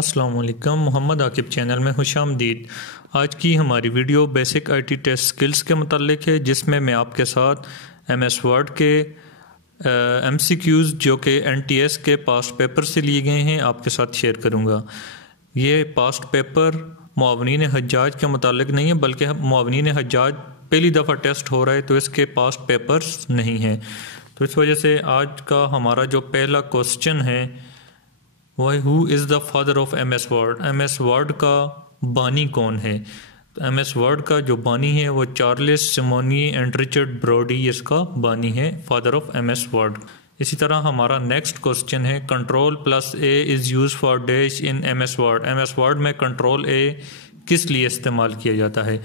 अस्सलाम वालेकुम। मोहम्मद आकिब चैनल में खुशामदीद। आज की हमारी video basic IT test skills के मुतालिक है, जिसमें मैं आपके साथ एमएस वर्ड के एमसीक्यूज़ जो कि एनटीएस के पास्ट पेपर से लिए गए हैं आपके साथ शेयर करूंगा। ये पास्ट पेपर मुआवनीन हज्जाज के मुतालिक नहीं है, बल्कि मुआवनीन हज्जाज पहली दफ़ा टेस्ट हो रहा है तो इसके पास्ट पेपर्स नहीं हैं। तो इस वजह से आज का हमारा जो पहला क्वेश्चन है वह who is the father of M S word. M S Word का बानी कौन है? तो एम एस वर्ड का जो बानी है वो Charles Simonyi and Richard Brodie इसका बानी है, father of M S Word. इसी तरह हमारा नेक्स्ट क्वेश्चन है control plus A is use for dash in M S word. M S word में कंट्रोल ए किस लिए इस्तेमाल किया जाता है?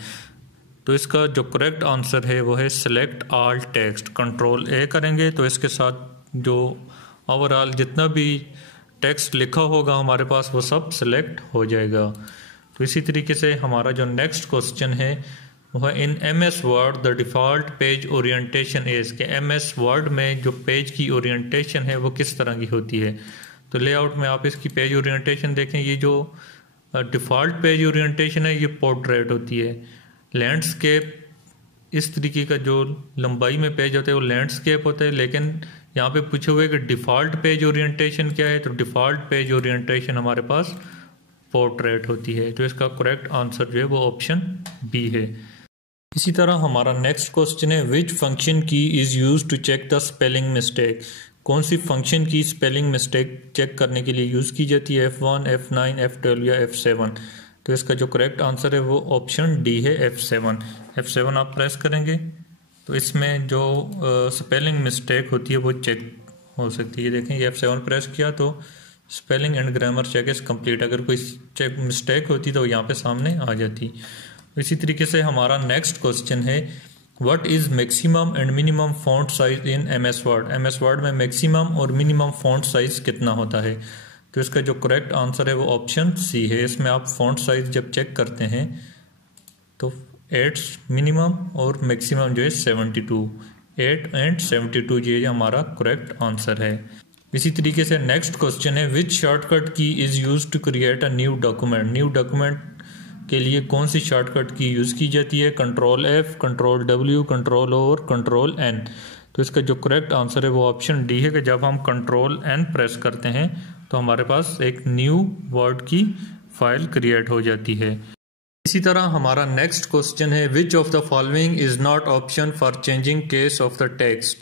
तो इसका जो करेक्ट आंसर है वो है सेलेक्ट ऑल टेक्स्ट। कंट्रोल ए करेंगे तो इसके साथ जो ओवरऑल जितना भी टेक्स्ट लिखा होगा हमारे पास वो सब सेलेक्ट हो जाएगा। तो इसी तरीके से हमारा जो नेक्स्ट क्वेश्चन है वह in M S Word the default page orientation is के एम एस वर्ड में जो पेज की ओरिएंटेशन है वो किस तरह की होती है। तो लेआउट में आप इसकी पेज ओरिएंटेशन देखें, ये जो डिफ़ॉल्ट पेज ओरिएंटेशन है ये पोर्ट्रेट होती है। लैंडस्केप इस तरीके का जो लंबाई में पेज होता है वो लैंडस्केप होता है, लेकिन यहाँ पे पूछे हुए कि डिफ़ॉल्ट पेज ओरिएंटेशन क्या है, तो डिफ़ॉल्ट पेज ओरिएंटेशन हमारे पास पोर्ट्रेट होती है। तो इसका करेक्ट आंसर जो है वो ऑप्शन बी है। इसी तरह हमारा नेक्स्ट क्वेश्चन है which function key is use to check the spelling mistake. कौन सी function key spelling mistake check करने के लिए यूज़ की जाती है? F1, F9, F12 या F7। तो इसका जो करेक्ट आंसर है वो ऑप्शन डी है, F7। F7 आप प्रेस करेंगे तो इसमें जो स्पेलिंग मिस्टेक होती है वो चेक हो सकती है। देखें ये F7 प्रेस किया तो spelling and grammar check is complete. अगर कोई चेक मिस्टेक होती तो यहाँ पे सामने आ जाती। इसी तरीके से हमारा नेक्स्ट क्वेश्चन है what is maximum and minimum font size in M S word. M S word में मैक्सिमम और मिनिमम फॉन्ट साइज कितना होता है? तो इसका जो करेक्ट आंसर है वो ऑप्शन सी है। इसमें आप फॉन्ट साइज जब चेक करते हैं तो 8 मिनिमम और मैक्सिमम जो है 72, 8 एंड 72 ये हमारा करेक्ट आंसर है। इसी तरीके से नेक्स्ट क्वेश्चन है which shortcut key is use to create a new document. New document के लिए कौन सी शॉर्टकट की यूज़ की जाती है? Control F, control W, control O और कंट्रोल N। तो इसका जो करेक्ट आंसर है वो ऑप्शन डी है कि जब हम कंट्रोल N प्रेस करते हैं तो हमारे पास एक न्यू वर्ड की फाइल क्रिएट हो जाती है। इसी तरह हमारा नेक्स्ट क्वेश्चन है which of the following is not option for changing case of the text.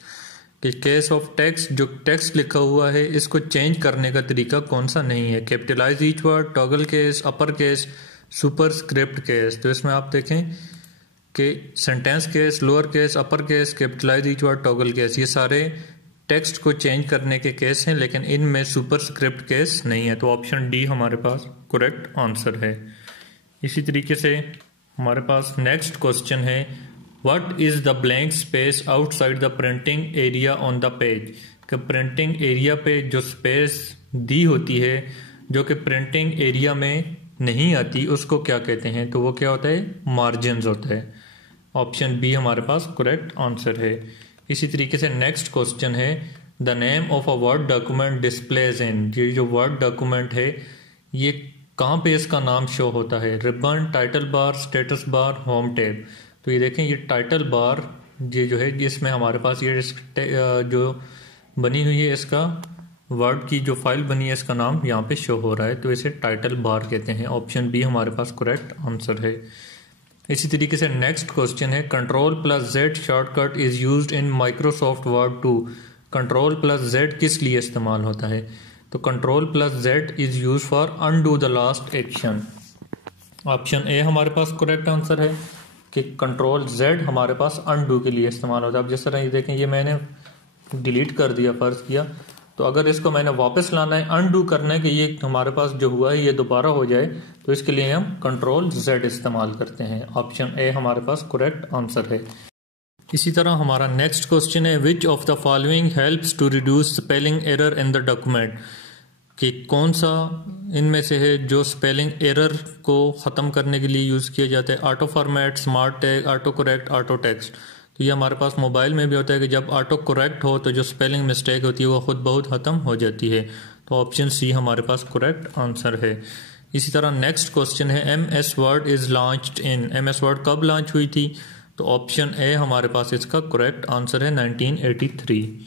कि केस ऑफ टेक्स्ट जो टेक्स्ट लिखा हुआ है इसको चेंज करने का तरीका कौन सा नहीं है? Capitalize each word, toggle case, upper case, superscript case. तो इसमें आप देखें कि sentence case, lower case, upper case, capitalize each word, toggle case ये सारे टेक्स्ट को चेंज करने के केस हैं, लेकिन इनमें सुपर स्क्रिप्ट केस नहीं है। तो ऑप्शन डी हमारे पास करेक्ट आंसर है। इसी तरीके से हमारे पास नेक्स्ट क्वेश्चन है what is the blank space outside the printing area on the page. कि प्रिंटिंग एरिया पे जो स्पेस दी होती है जो कि प्रिंटिंग एरिया में नहीं आती उसको क्या कहते हैं? तो वो क्या होता है? मार्जिन्स होता है। ऑप्शन बी हमारे पास करेक्ट आंसर है। इसी तरीके से नेक्स्ट क्वेश्चन है the name of a Word document displays in. ये जो वर्ड डॉक्यूमेंट है ये कहाँ पे इसका नाम शो होता है? Ribbon, title bar, status bar, home tab. तो ये देखें ये टाइटल बार ये जो है इसमें हमारे पास ये जो बनी हुई है इसका वर्ड की जो फाइल बनी है इसका नाम यहाँ पे शो हो रहा है, तो इसे टाइटल बार कहते हैं। ऑप्शन बी हमारे पास करेक्ट आंसर है। इसी तरीके से नेक्स्ट क्वेश्चन है control plus Z shortcut is used in Microsoft word 2। Control plus Z किस लिए इस्तेमाल होता है? तो control plus Z is use for undo the last action. Option A हमारे पास करेक्ट आंसर है कि कंट्रोल जेड हमारे पास अनडू के लिए इस्तेमाल होता है। अब जिस तरह ये देखें ये मैंने डिलीट कर दिया, फर्ज किया, तो अगर इसको मैंने वापस लाना है, अनडू करना है कि ये हमारे पास जो हुआ है ये दोबारा हो जाए, तो इसके लिए हम कंट्रोल जेड इस्तेमाल करते हैं। ऑप्शन ए हमारे पास करेक्ट आंसर है। इसी तरह हमारा नेक्स्ट क्वेश्चन है which of the following helps to reduce spelling error in the document. कि कौन सा इनमें से है जो स्पेलिंग एरर को ख़त्म करने के लिए यूज़ किया जाता है? Auto format, smart tag, auto correct, auto text. तो ये हमारे पास मोबाइल में भी होता है कि जब ऑटो करेक्ट हो तो जो स्पेलिंग मिस्टेक होती है वो खुद बहुत ख़त्म हो जाती है। तो ऑप्शन सी हमारे पास करेक्ट आंसर है। इसी तरह नेक्स्ट क्वेश्चन है MS word is launched in, MS word कब लॉन्च हुई थी? तो ऑप्शन ए हमारे पास इसका करेक्ट आंसर है 1983।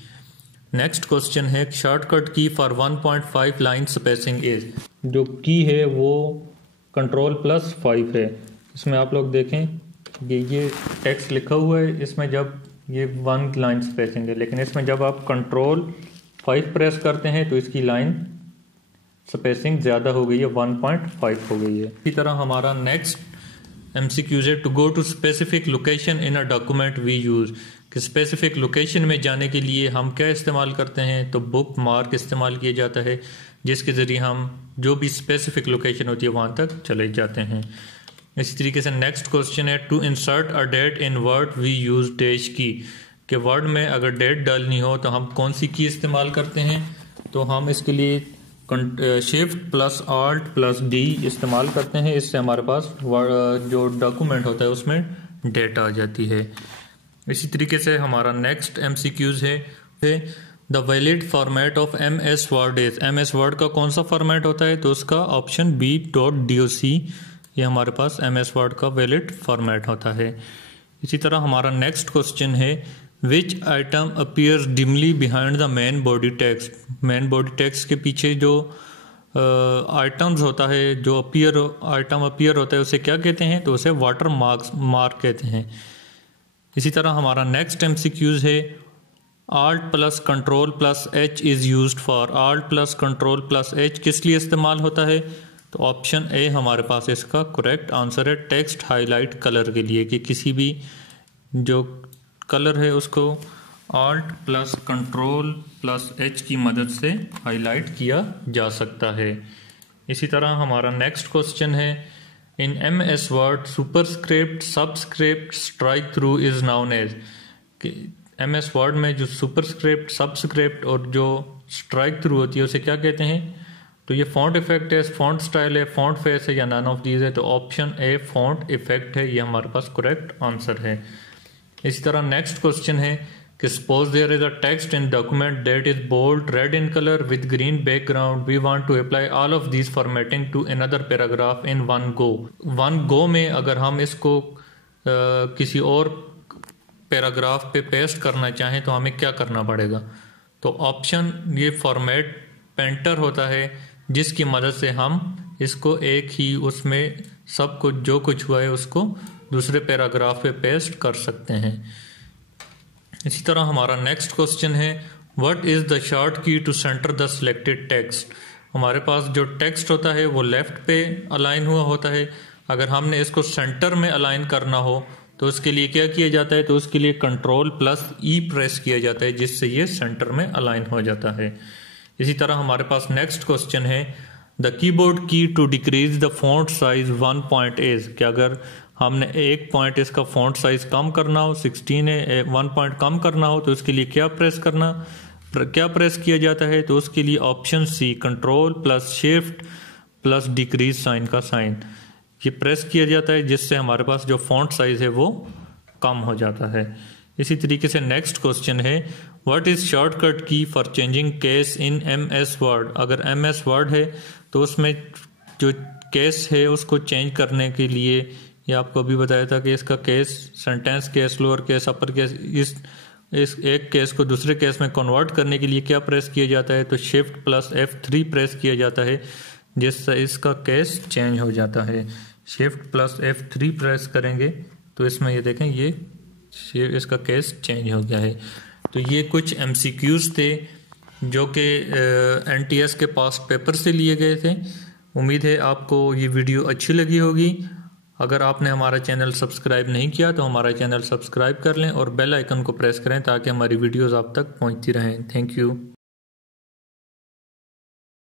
नेक्स्ट क्वेश्चन है शॉर्टकट की फॉर 1.5 लाइन स्पेसिंग इज, जो की है वो Ctrl+5 है। इसमें आप लोग देखें ये टेक्स्ट लिखा हुआ है, इसमें जब ये 1 लाइन स्पेसिंग है, लेकिन इसमें जब आप Ctrl+5 प्रेस करते हैं तो इसकी लाइन स्पेसिंग ज़्यादा हो गई है, 1.5 हो गई है। इसी तरह हमारा नेक्स्ट MCQ है to go to specific location in a document we use, कि स्पेसिफिक लोकेशन में जाने के लिए हम क्या इस्तेमाल करते हैं? तो बुक मार्क इस्तेमाल किया जाता है, जिसके ज़रिए हम जो भी स्पेसिफिक लोकेशन होती है वहाँ तक चले जाते हैं। इसी तरीके से नेक्स्ट क्वेश्चन है to insert a date in word we use dash key, कि वर्ड में अगर डेट डालनी हो तो हम कौन सी की इस्तेमाल करते हैं? तो हम इसके लिए Shift+Alt+D इस्तेमाल करते हैं। इससे हमारे पास जो डॉक्यूमेंट होता है उसमें डेटा आ जाती है। इसी तरीके से हमारा नेक्स्ट MCQs है the valid format of MS word is, MS word का कौन सा फॉर्मेट होता है? तो उसका ऑप्शन B.doc, ये हमारे पास MS वर्ड का वैलिड फॉर्मेट होता है। इसी तरह हमारा नेक्स्ट क्वेश्चन है विच item appears dimly behind the main body text, main body text के पीछे जो आइटम्स होता है, जो आइटम अपीयर होता है उसे क्या कहते हैं? तो उसे वाटर मार्क कहते हैं। इसी तरह हमारा नेक्स्ट MCQs है Alt+Ctrl+H is used for, Alt+Ctrl+H किस लिए इस्तेमाल होता है? तो ऑप्शन ए हमारे पास इसका करेक्ट आंसर है टेक्स्ट हाईलाइट कलर के लिए, कि किसी भी जो कलर है उसको Alt+Ctrl+H की मदद से हाईलाइट किया जा सकता है। इसी तरह हमारा नेक्स्ट क्वेश्चन है in MS word superscript subscript strikethrough is known as, MS word में जो सुपरस्क्रिप्ट सबस्क्रिप्ट और जो स्ट्राइक थ्रू होती है उसे क्या कहते हैं? तो ये फॉन्ट इफेक्ट है, फॉन्ट स्टाइल है, फॉन्ट फेस है या नन ऑफ दीज है? तो ऑप्शन ए फॉन्ट इफेक्ट है, ये हमारे पास करेक्ट आंसर है। इसी तरह नेक्स्ट क्वेश्चन है कि suppose there is a text in document that is bold red in colour with green background, we want to apply all of these formatting to another paragraph in one go में अगर हम इसको किसी और paragraph पे paste करना चाहें तो हमें क्या करना पड़ेगा? तो ऑप्शन ये फॉर्मेट पेंटर होता है, जिसकी मदद से हम इसको एक ही उसमें सब कुछ जो कुछ हुआ है उसको दूसरे पैराग्राफ पे पेस्ट कर सकते हैं। इसी तरह हमारा नेक्स्ट क्वेश्चन है what is the short key to centre the selected text. हमारे पास जो टेक्स्ट होता है वो लेफ्ट पे अलाइन हुआ होता है, अगर हमने इसको सेंटर में अलाइन करना हो तो उसके लिए क्या किया जाता है? तो उसके लिए Ctrl+E प्रेस किया जाता है, जिससे ये सेंटर में अलाइन हो जाता है। इसी तरह हमारे पास नेक्स्ट क्वेश्चन है the keyboard key to decrease the font size 1 point is, कि अगर हमने 1 पॉइंट इसका फॉन्ट साइज कम करना हो, 16 है, 1 पॉइंट कम करना हो तो उसके लिए क्या प्रेस किया जाता है? तो उसके लिए option C Ctrl+Shift+ decrease sign का साइन, ये प्रेस किया जाता है, जिससे हमारे पास जो फॉन्ट साइज है वो कम हो जाता है। इसी तरीके से नेक्स्ट क्वेश्चन है व्हाट इज शॉर्टकट की for changing case in MS word. अगर MS वर्ड है तो उसमें जो केस है उसको चेंज करने के लिए, ये आपको अभी बताया था कि इसका case sentence case, lower case, upper case, इस एक केस को दूसरे केस में कन्वर्ट करने के लिए क्या प्रेस किया जाता है? तो Shift+F3 प्रेस किया जाता है, जिससे इसका केस चेंज हो जाता है। Shift+F3 प्रेस करेंगे तो इसमें ये देखें ये इसका केस चेंज हो गया है। तो ये कुछ MCQs थे जो कि NTS के पास्ट पेपर से लिए गए थे। उम्मीद है आपको ये वीडियो अच्छी लगी होगी। अगर आपने हमारा चैनल सब्सक्राइब नहीं किया तो हमारा चैनल सब्सक्राइब कर लें और बेल आइकन को प्रेस करें ताकि हमारी वीडियोस आप तक पहुंचती रहें। Thank you.